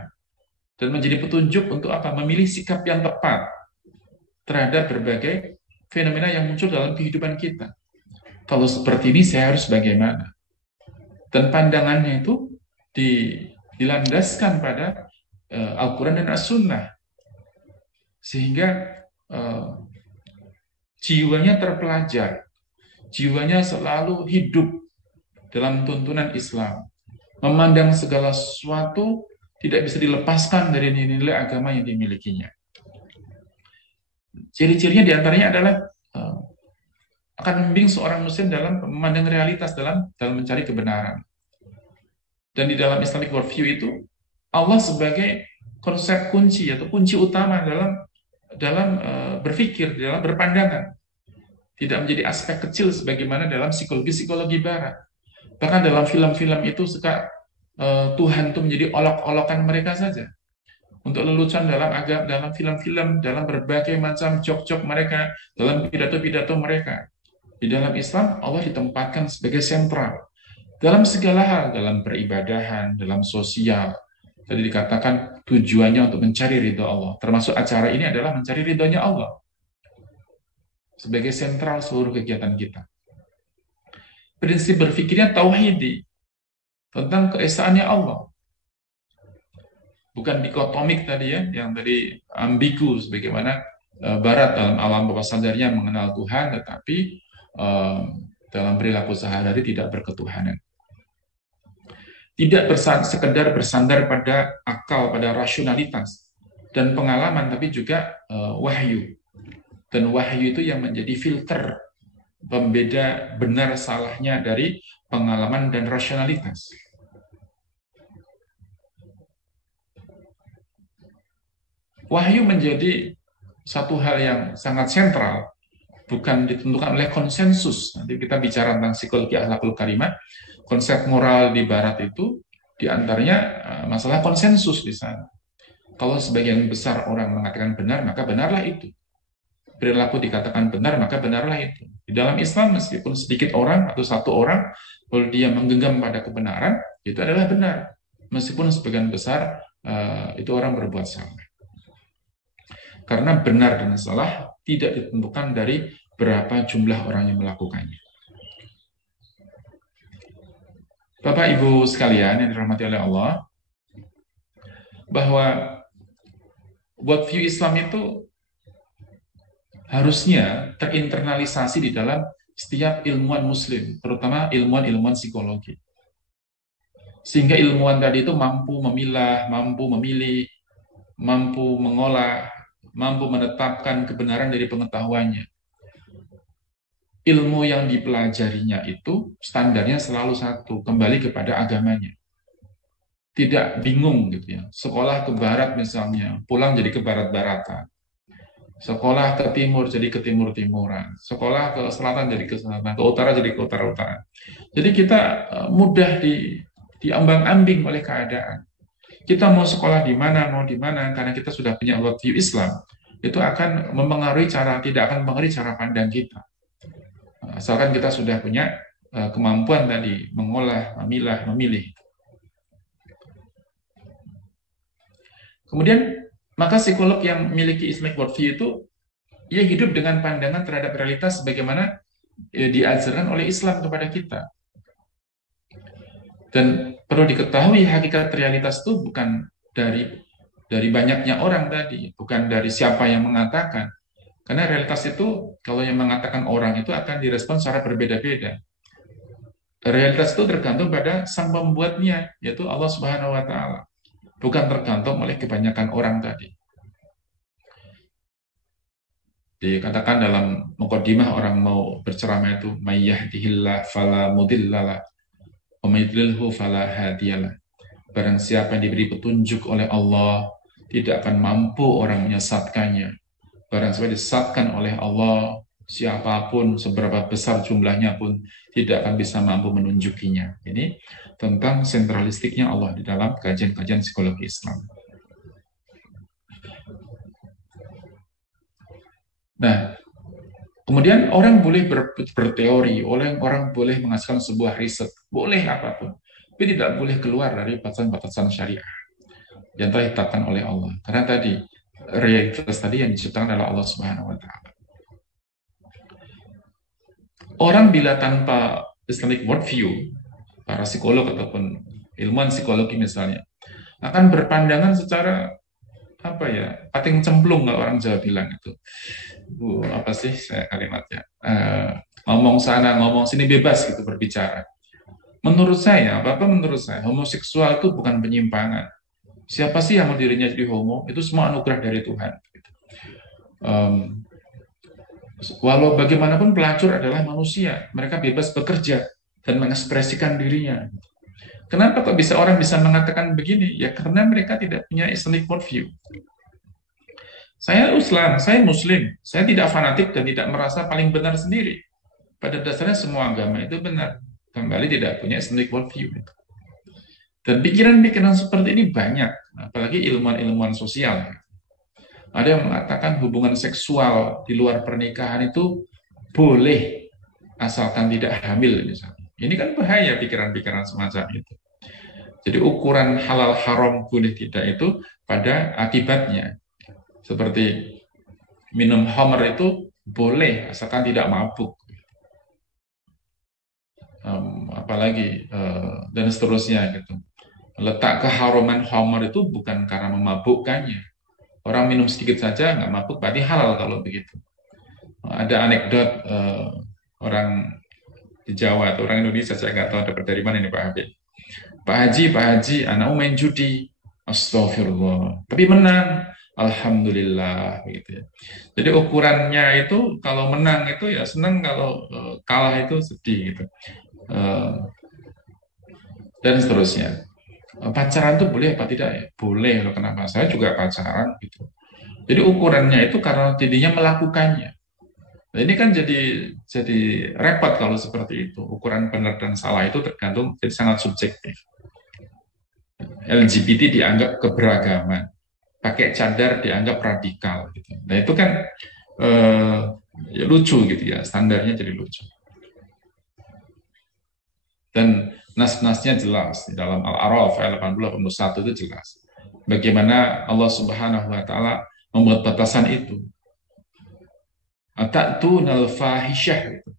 Dan menjadi petunjuk untuk apa? Memilih sikap yang tepat terhadap berbagai fenomena yang muncul dalam kehidupan kita. Kalau seperti ini saya harus bagaimana? Dan pandangannya itu dilandaskan pada Al-Quran dan As-Sunnah. Sehingga jiwanya terpelajar, jiwanya selalu hidup dalam tuntunan Islam. Memandang segala sesuatu tidak bisa dilepaskan dari nilai agama yang dimilikinya. Ciri-cirinya diantaranya adalah akan membimbing seorang muslim dalam memandang realitas dalam mencari kebenaran. Dan di dalam Islamic worldview itu, Allah sebagai konsep kunci atau kunci utama dalam berpikir, dalam berpandangan. Tidak menjadi aspek kecil sebagaimana dalam psikologi barat. Bahkan dalam film-film itu suka Tuhan itu menjadi olok-olokan mereka saja. Untuk lelucon dalam film-film, dalam berbagai macam jok-jok mereka, dalam pidato-pidato mereka. Di dalam Islam, Allah ditempatkan sebagai sentral. Dalam segala hal, dalam peribadahan, dalam sosial. Tadi dikatakan tujuannya untuk mencari ridho Allah. Termasuk acara ini adalah mencari ridhonya Allah. Sebagai sentral seluruh kegiatan kita. Prinsip berpikirnya tauhidi. tentang keesaannya Allah. Bukan dikotomik tadi ya, yang tadi ambigu sebagaimana Barat dalam alam bawah sadarnya mengenal Tuhan, tetapi dalam perilaku sehari-hari tidak berketuhanan. Tidak sekedar bersandar pada akal, pada rasionalitas dan pengalaman, tapi juga wahyu. Dan wahyu itu yang menjadi filter pembeda benar salahnya dari pengalaman dan rasionalitas. Wahyu menjadi satu hal yang sangat sentral, bukan ditentukan oleh konsensus. Nanti kita bicara tentang psikologi akhlakul karimah, konsep moral di Barat itu diantaranya masalah konsensus di sana. Kalau sebagian besar orang mengatakan benar, maka benarlah itu. Perilaku dikatakan benar, maka benarlah itu. Di dalam Islam, meskipun sedikit orang atau satu orang, kalau dia menggenggam pada kebenaran, itu adalah benar. Meskipun sebagian besar itu orang berbuat salah. Karena benar dan salah tidak ditentukan dari berapa jumlah orang yang melakukannya. Bapak Ibu sekalian yang dirahmati oleh Allah, bahwa worldview Islam itu harusnya terinternalisasi di dalam setiap ilmuwan muslim, terutama ilmuwan-ilmuwan psikologi. Sehingga ilmuwan tadi itu mampu memilah, mampu memilih, mampu mengolah, mampu menetapkan kebenaran dari pengetahuannya. Ilmu yang dipelajarinya itu standarnya selalu satu, kembali kepada agamanya. Tidak bingung gitu ya. Sekolah ke barat misalnya, pulang jadi ke barat-baratan. Sekolah ke timur jadi ke timur-timuran. Sekolah ke selatan jadi ke selatan, ke utara jadi ke utara-utara. Jadi kita mudah diambang-ambing oleh keadaan. Kita mau sekolah di mana, mau di mana, karena kita sudah punya worldview Islam, itu akan mempengaruhi tidak akan mempengaruhi cara pandang kita. Asalkan kita sudah punya kemampuan tadi, mengolah, memilah, memilih. Kemudian, maka psikolog yang memiliki Islamic worldview itu, ia hidup dengan pandangan terhadap realitas sebagaimana diajarkan oleh Islam kepada kita. Dan perlu diketahui hakikat realitas itu bukan dari banyaknya orang tadi, bukan dari siapa yang mengatakan. Karena realitas itu, kalau yang mengatakan orang itu akan direspon secara berbeda-beda. Realitas itu tergantung pada sang pembuatnya, yaitu Allah Subhanahu wa Ta'ala. Bukan tergantung oleh kebanyakan orang tadi. Dikatakan dalam muqaddimah orang mau berceramah itu, may yahdihillah fala mudhillalah wa may yudlilhu fala hadiyalah. Barang siapa yang diberi petunjuk oleh Allah, tidak akan mampu orang menyesatkannya. Barang siapa disesatkan oleh Allah, siapapun, seberapa besar jumlahnya pun, tidak akan bisa mampu menunjukinya. Ini tentang sentralistiknya Allah di dalam kajian-kajian psikologi Islam. Nah, kemudian orang boleh berteori, orang boleh menghasilkan sebuah riset, boleh apapun, tapi tidak boleh keluar dari batasan-batasan syariah yang telah ditetapkan oleh Allah. Karena tadi, realitas tadi yang diciptakan adalah Allah Subhanahu wa Ta'ala. Orang bila tanpa Islamic worldview, para psikolog ataupun ilmuwan psikologi misalnya, akan berpandangan secara pating cemplung kalau orang Jawa bilang itu. Apa sih saya kalimatnya? Ngomong sana, ngomong sini bebas gitu berbicara. Menurut saya, menurut saya, homoseksual itu bukan penyimpangan. Siapa sih yang mau dirinya jadi homo? Itu semua anugerah dari Tuhan. Walau bagaimanapun pelacur adalah manusia, mereka bebas bekerja dan mengekspresikan dirinya. Kenapa kok orang bisa mengatakan begini? Ya karena mereka tidak punya Islamic worldview. Saya Islam, saya Muslim, saya tidak fanatik dan tidak merasa paling benar sendiri. Pada dasarnya semua agama itu benar, kembali tidak punya Islamic worldview. Dan pikiran-pikiran seperti ini banyak, apalagi ilmuwan-ilmuwan sosial. Ada yang mengatakan hubungan seksual di luar pernikahan itu boleh asalkan tidak hamil misalnya. Ini kan bahaya pikiran-pikiran semacam itu. Jadi ukuran halal haram boleh tidak itu pada akibatnya. Seperti minum khamr itu boleh asalkan tidak mabuk. apalagi dan seterusnya gitu. Letak keharuman khamar itu bukan karena memabukkannya. Orang minum sedikit saja nggak mabuk, berarti halal kalau begitu. Ada anekdot orang di Jawa atau orang Indonesia, saya nggak tahu dapat dari mana ini Pak Habib. Pak Haji, anakmu main judi. Astagfirullah. Tapi menang. Alhamdulillah. Gitu ya. Jadi ukurannya itu kalau menang itu ya senang, kalau kalah itu sedih gitu. Dan seterusnya. Pacaran itu boleh apa tidak ya? Boleh loh, kenapa? Saya juga pacaran gitu. Jadi ukurannya itu karena jadinya melakukannya. Nah, ini kan jadi repot kalau seperti itu. Ukuran benar dan salah itu tergantung, jadi sangat subjektif. LGBT dianggap keberagaman, pakai cadar dianggap radikal. Gitu. Nah itu kan ya lucu gitu ya, standarnya jadi lucu. Dan nas-nasnya jelas di dalam Al-A'raf ayat 80-81 itu jelas. Bagaimana Allah Subhanahu wa taala membuat batasan itu. Ta'tunal fahisyah gitu.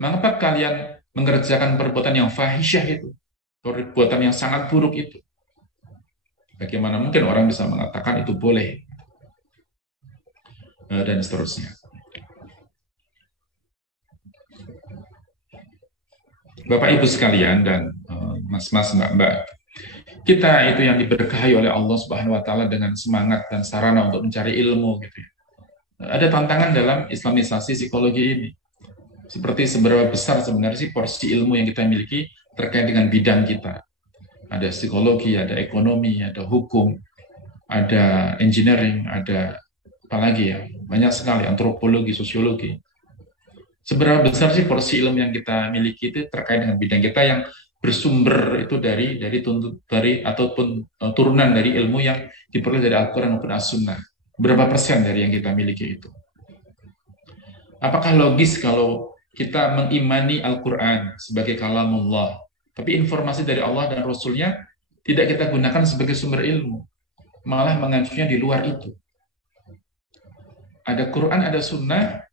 Mengapa kalian mengerjakan perbuatan yang fahisyah itu? Perbuatan yang sangat buruk itu. Bagaimana mungkin orang bisa mengatakan itu boleh? Dan seterusnya. Bapak Ibu sekalian dan mas-mas mbak-mbak, kita itu yang diberkahi oleh Allah Subhanahu wa taala dengan semangat dan sarana untuk mencari ilmu gitu ya. Ada tantangan dalam islamisasi psikologi ini. Seperti seberapa besar sebenarnya sih porsi ilmu yang kita miliki terkait dengan bidang kita. Ada psikologi, ada ekonomi, ada hukum, ada engineering, ada apalagi ya, banyak sekali, antropologi, sosiologi. Seberapa besar sih porsi ilmu yang kita miliki itu terkait dengan bidang kita yang bersumber itu dari ataupun turunan dari ilmu yang diperoleh dari Al-Quran maupun As-Sunnah. Berapa persen dari yang kita miliki itu? Apakah logis kalau kita mengimani Al-Quran sebagai kalamullah, tapi informasi dari Allah dan Rasulnya tidak kita gunakan sebagai sumber ilmu, malah mengacunya di luar itu? Ada Quran, ada Sunnah,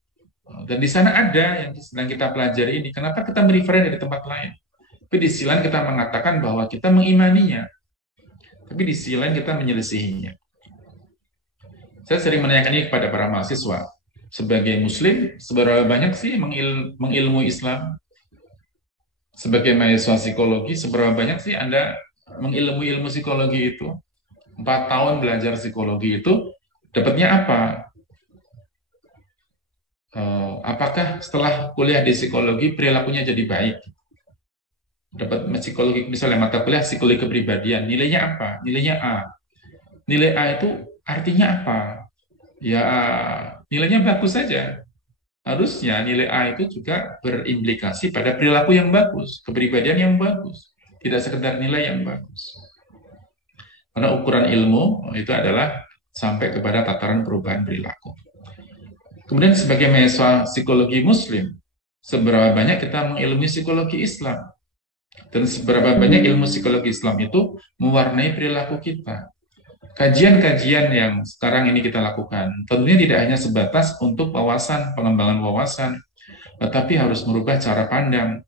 dan di sana ada yang sedang kita pelajari ini. Kenapa kita merefer dari tempat lain? Tapi di sisi lain kita mengatakan bahwa kita mengimaninya, tapi di sisi lain kita menyelisihinya. Saya sering menanyakan ini kepada para mahasiswa. Sebagai Muslim, seberapa banyak sih mengilmu Islam? Sebagai mahasiswa psikologi, seberapa banyak sih Anda mengilmu ilmu psikologi itu? 4 tahun belajar psikologi itu, dapatnya apa? Apakah setelah kuliah di psikologi perilakunya jadi baik? Dapat psikologi, misalnya mata kuliah psikologi kepribadian, nilainya apa? Nilainya A. Nilai A itu artinya apa? Ya, nilainya bagus saja. Harusnya nilai A itu juga berimplikasi pada perilaku yang bagus, kepribadian yang bagus, tidak sekedar nilai yang bagus. Karena ukuran ilmu itu adalah sampai kepada tataran perubahan perilaku. Kemudian sebagai mahasiswa psikologi Muslim, seberapa banyak kita mengilmui psikologi Islam? Dan seberapa banyak ilmu psikologi Islam itu mewarnai perilaku kita? Kajian-kajian yang sekarang ini kita lakukan tentunya tidak hanya sebatas untuk wawasan, pengembangan wawasan, tetapi harus merubah cara pandang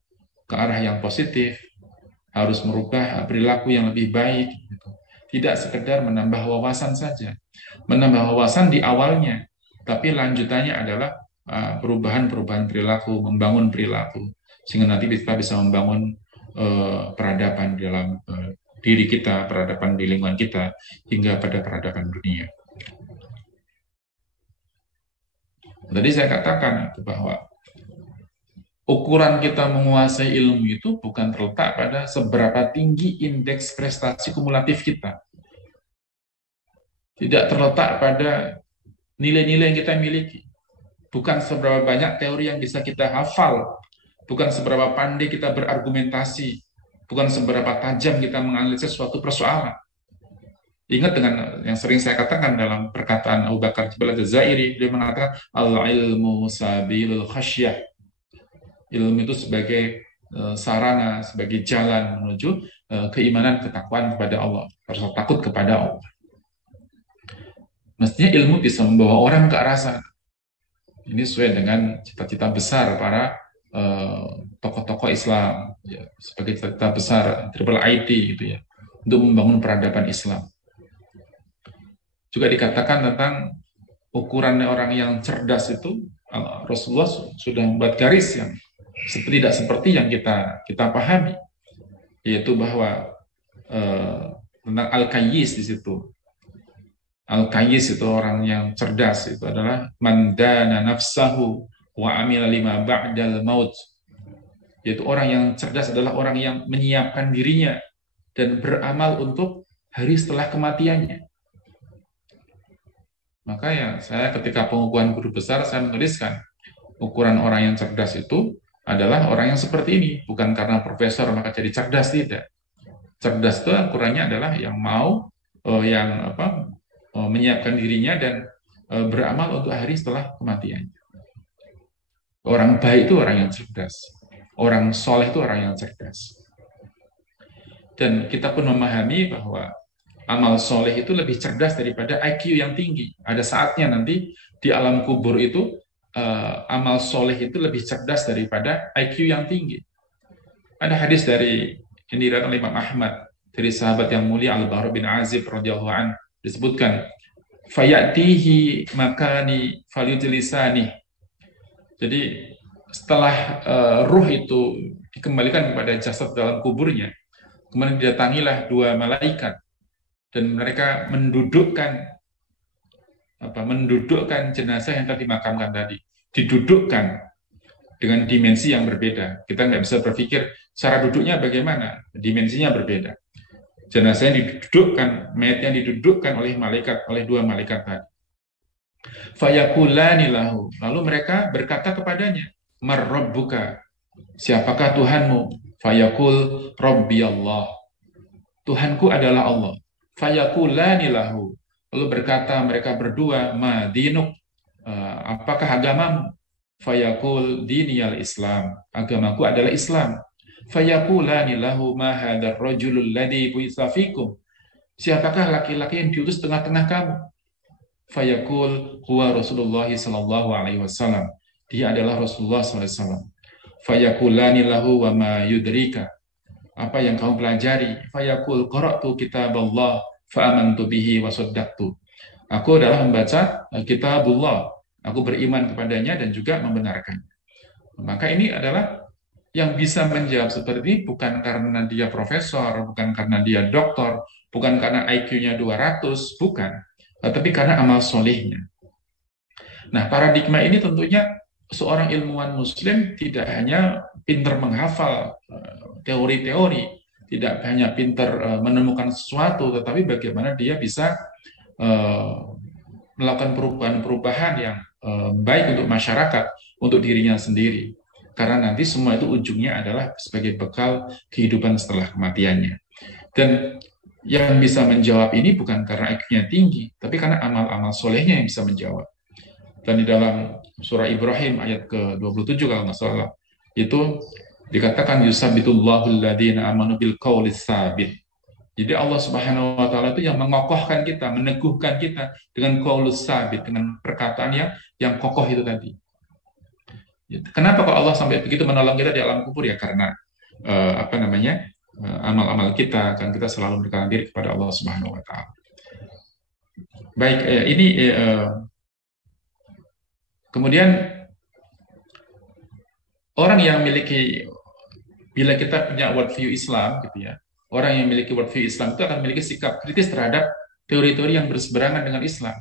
ke arah yang positif, harus merubah perilaku yang lebih baik. Tidak sekedar menambah wawasan saja. Menambah wawasan di awalnya, tapi lanjutannya adalah perubahan-perubahan perilaku, membangun perilaku, sehingga nanti kita bisa membangun peradaban dalam diri kita, peradaban di lingkungan kita, hingga pada peradaban dunia. Tadi saya katakan itu bahwa ukuran kita menguasai ilmu itu bukan terletak pada seberapa tinggi indeks prestasi kumulatif kita. Tidak terletak pada nilai-nilai yang kita miliki. Bukan seberapa banyak teori yang bisa kita hafal. Bukan seberapa pandai kita berargumentasi. Bukan seberapa tajam kita menganalisis suatu persoalan. Ingat dengan yang sering saya katakan dalam perkataan Abu Bakar Jabal Al-Jazairi, dia mengatakan al-ilmu sabilul khasyah. Ilmu itu sebagai sarana, sebagai jalan menuju keimanan, ketakwaan kepada Allah, rasa takut kepada Allah. Mestinya ilmu bisa membawa orang ke arah sana. Ini sesuai dengan cita-cita besar para tokoh-tokoh Islam ya, sebagai cita besar Triple ID gitu ya, untuk membangun peradaban Islam. Juga dikatakan tentang ukuran orang yang cerdas itu, Rasulullah sudah membuat garis yang tidak seperti yang kita pahami, yaitu bahwa tentang al-kayyis di situ. Al-kayyis itu orang yang cerdas, itu adalah mandana nafsahu wa amila lima ba'dal maut. Yaitu orang yang cerdas adalah orang yang menyiapkan dirinya dan beramal untuk hari setelah kematiannya. Maka ya saya ketika pengukuhan guru besar saya menuliskan ukuran orang yang cerdas itu adalah orang yang seperti ini, bukan karena profesor maka jadi cerdas, tidak. Cerdas itu ukurannya adalah yang mau menyiapkan dirinya dan beramal untuk hari setelah kematian. Orang baik itu orang yang cerdas. Orang soleh itu orang yang cerdas. Dan kita pun memahami bahwa amal soleh itu lebih cerdas daripada IQ yang tinggi. Ada saatnya nanti di alam kubur itu amal soleh itu lebih cerdas daripada IQ yang tinggi. Ada hadis dari yang diriwayatkan oleh Imam Ahmad dari sahabat yang mulia Al-Bara bin Azib radhiyallahu an, disebutkan fayatihi makani falyujlisani. Jadi setelah ruh itu dikembalikan kepada jasad dalam kuburnya, kemudian didatangilah dua malaikat dan mereka mendudukkan jenazah yang telah dimakamkan tadi, didudukkan dengan dimensi yang berbeda. Kita nggak bisa berpikir cara duduknya bagaimana, dimensinya berbeda. Jenazah yang didudukkan, mayatnya didudukkan oleh dua malaikat tadi. Fayakulani lahu, lalu mereka berkata kepadanya, marrabbuka, siapakah Tuhanmu? Fayakul rabbi Allah, Tuhanku adalah Allah. Fayakulani lahu, lalu berkata mereka berdua, madinuk, apakah agamamu? Fayakul diniyal Islam, agamaku adalah Islam. Fayakulani lahu ma hadzal rajulul ladzi bu'itsa fikum, siapakah laki-laki yang diutus tengah-tengah kamu? Fayakul huwa Rasulullah sallallahu alaihi wasallam, dia adalah Rasulullah sallallahu alaihi wasallam. Fayakulani lahu wa ma yudrika, apa yang kamu pelajari? Fayakul qara'tu kitaballah fa amantu bihi wa saddaqtu, aku adalah membaca kitabullah, aku beriman kepadanya dan juga membenarkannya. Maka ini adalah yang bisa menjawab seperti ini bukan karena dia profesor, bukan karena dia doktor, bukan karena IQ-nya 200, bukan, tapi karena amal solehnya. Nah, paradigma ini tentunya seorang ilmuwan muslim tidak hanya pintar menghafal teori-teori, tidak hanya pintar menemukan sesuatu, tetapi bagaimana dia bisa melakukan perubahan-perubahan yang baik untuk masyarakat, untuk dirinya sendiri. Karena nanti semua itu ujungnya adalah sebagai bekal kehidupan setelah kematiannya. Dan yang bisa menjawab ini bukan karena IQ-nya tinggi, tapi karena amal-amal solehnya yang bisa menjawab. Dan di dalam surah Ibrahim ayat ke-27 kalau nggak salah, itu dikatakan yusabbitullahu alladhina amanu bil qawlis tsabit. Jadi Allah Subhanahu wa taala itu yang mengokohkan kita, meneguhkan kita dengan qaulus tsabit, dengan perkataan yang kokoh itu tadi. Kenapa kok Allah sampai begitu menolong kita di alam kubur? Ya karena amal-amal kita, kan kita selalu mendekatkan diri kepada Allah Subhanahu wa taala. Baik, kemudian orang yang memiliki, bila kita punya worldview Islam gitu ya, orang yang memiliki worldview Islam itu akan memiliki sikap kritis terhadap teori-teori yang berseberangan dengan Islam.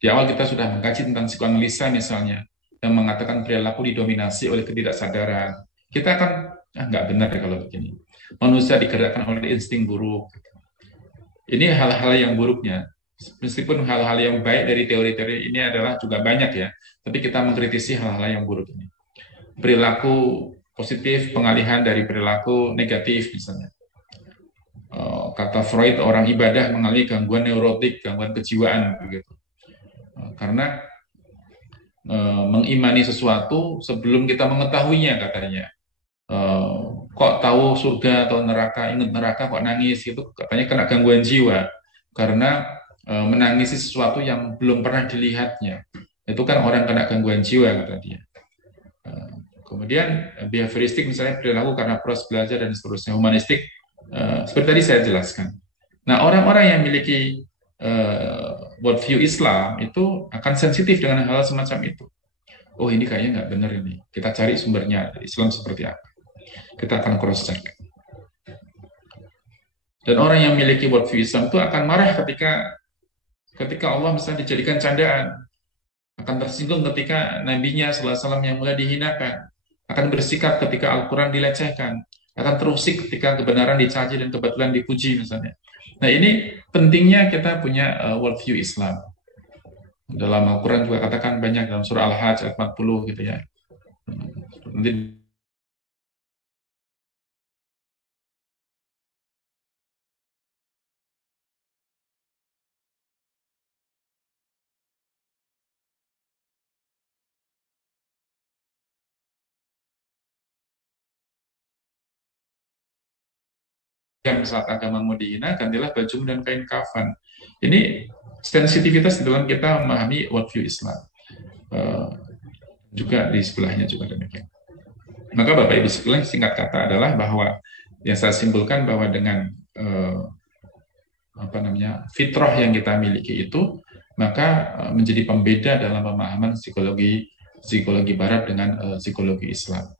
Di awal kita sudah mengkaji tentang psikoanalisa misalnya, yang mengatakan perilaku didominasi oleh ketidaksadaran. Kita akan nggak benar kalau begini. Manusia digerakkan oleh insting buruk. Ini hal-hal yang buruknya. Meskipun hal-hal yang baik dari teori-teori ini adalah juga banyak ya, tapi kita mengkritisi hal-hal yang buruk ini. Perilaku positif, pengalihan dari perilaku negatif misalnya. Kata Freud, orang ibadah mengalami gangguan neurotik, gangguan kejiwaan begitu. Karena mengimani sesuatu sebelum kita mengetahuinya katanya. Kok tahu surga atau neraka, ingat neraka kok nangis gitu, katanya kena gangguan jiwa karena menangisi sesuatu yang belum pernah dilihatnya. Itu kan orang kena gangguan jiwa kata dia. Kemudian behavioristik misalnya perilaku karena proses belajar dan seterusnya. Humanistik seperti tadi saya jelaskan. Nah, orang-orang yang memiliki worldview Islam itu akan sensitif dengan hal semacam itu. Oh, ini kayaknya nggak benar ini. Kita cari sumbernya, Islam seperti apa. Kita akan cross-check. Dan orang yang memiliki worldview Islam itu akan marah ketika Allah misalnya dijadikan candaan. Akan tersinggung ketika nabinya sallallahu alaihi wasallam yang mulai dihinakan. Akan bersikap ketika Al-Quran dilecehkan. Akan terusik ketika kebenaran dicaci dan kebetulan dipuji misalnya. Nah, ini pentingnya kita punya worldview Islam. Dalam Al-Quran juga katakan banyak dalam surah Al-Hajj ayat 40 gitu ya. Nanti saat agamamu dihina, gantilah bajumu dan kain kafan. Ini sensitivitas di dalam kita memahami worldview Islam. Juga di sebelahnya juga demikian. Maka Bapak Ibu sekalian, singkat kata adalah bahwa yang saya simpulkan bahwa dengan fitrah yang kita miliki itu, maka menjadi pembeda dalam pemahaman psikologi Barat dengan psikologi Islam.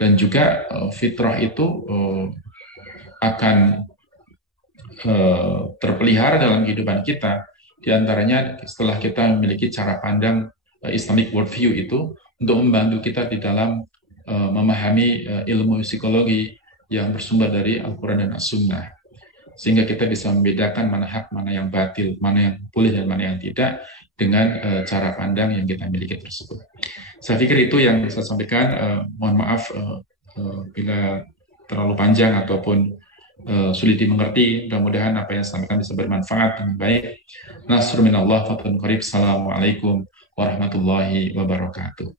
Dan juga fitrah itu akan terpelihara dalam kehidupan kita, diantaranya setelah kita memiliki cara pandang Islamic worldview itu untuk membantu kita di dalam memahami ilmu psikologi yang bersumber dari Al-Quran dan As-Sunnah, sehingga kita bisa membedakan mana hak, mana yang batil, mana yang boleh dan mana yang tidak dengan cara pandang yang kita miliki tersebut. Saya pikir itu yang saya sampaikan. Mohon maaf bila terlalu panjang ataupun sulit dimengerti. Mudah-mudahan apa yang saya sampaikan bisa bermanfaat dengan baik. Nasrun minallah, fatun qarib. Assalamualaikum warahmatullahi wabarakatuh.